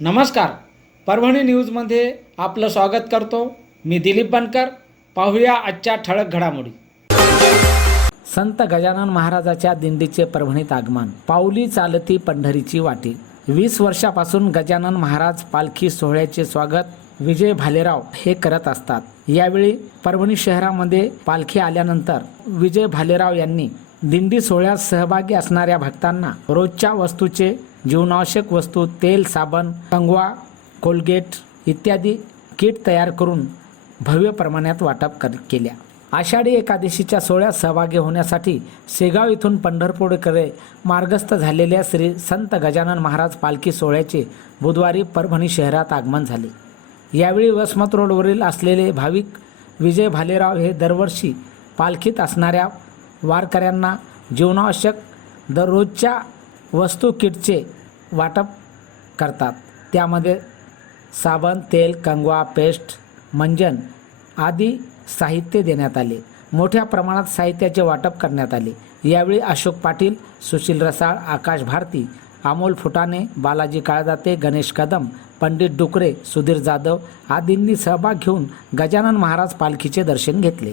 नमस्कार. परभणी न्यूजमध्ये आपलं स्वागत करतो. मी दिलीप बनकर. पाहूया आजच्या ठळक घडामोडी. संत गजानन महाराजाच्या दिंडीचे परभणीत आगमन. पाऊली चालती पंढरीची वाटी. वीस वर्षापासून गजानन महाराज पालखी सोहळ्याचे स्वागत विजय भालेराव हे करत असतात. यावेळी परभणी शहरामध्ये पालखी आल्यानंतर विजय भालेराव यांनी दिंडी सोहळ्यात सहभागी असणाऱ्या भक्तांना रोजच्या वस्तूचे जीवनावश्यक वस्तू तेल साबण कंगवा कोलगेट इत्यादी किट तयार करून भव्य प्रमाणात वाटप कर केल्या. आषाढी एकादशीच्या सोहळ्यात सहभागी होण्यासाठी शेगाव इथून पंढरपूरकडे मार्गस्थ झालेल्या श्री संत गजानन महाराज पालखी सोहळ्याचे बुधवारी परभणी शहरात आगमन झाले. यावेळी वसमत रोडवरील असलेले भाविक विजय भालेराव हे दरवर्षी पालखीत असणाऱ्या वारकऱ्यांना जीवनावश्यक दररोजच्या वस्तू किटचे वाटप करतात. त्यामध्ये साबण तेल कंगवा पेस्ट मंजन आदी साहित्य देण्यात आले. मोठ्या प्रमाणात साहित्याचे वाटप करण्यात आले. यावेळी अशोक पाटील सुशील रसाळ आकाश भारती अमोल फुटाणे बालाजी काळदाते गणेश कदम पंडित डुकरे सुधीर जाधव आदींनी सहभाग घेऊन गजानन महाराज पालखीचे दर्शन घेतले.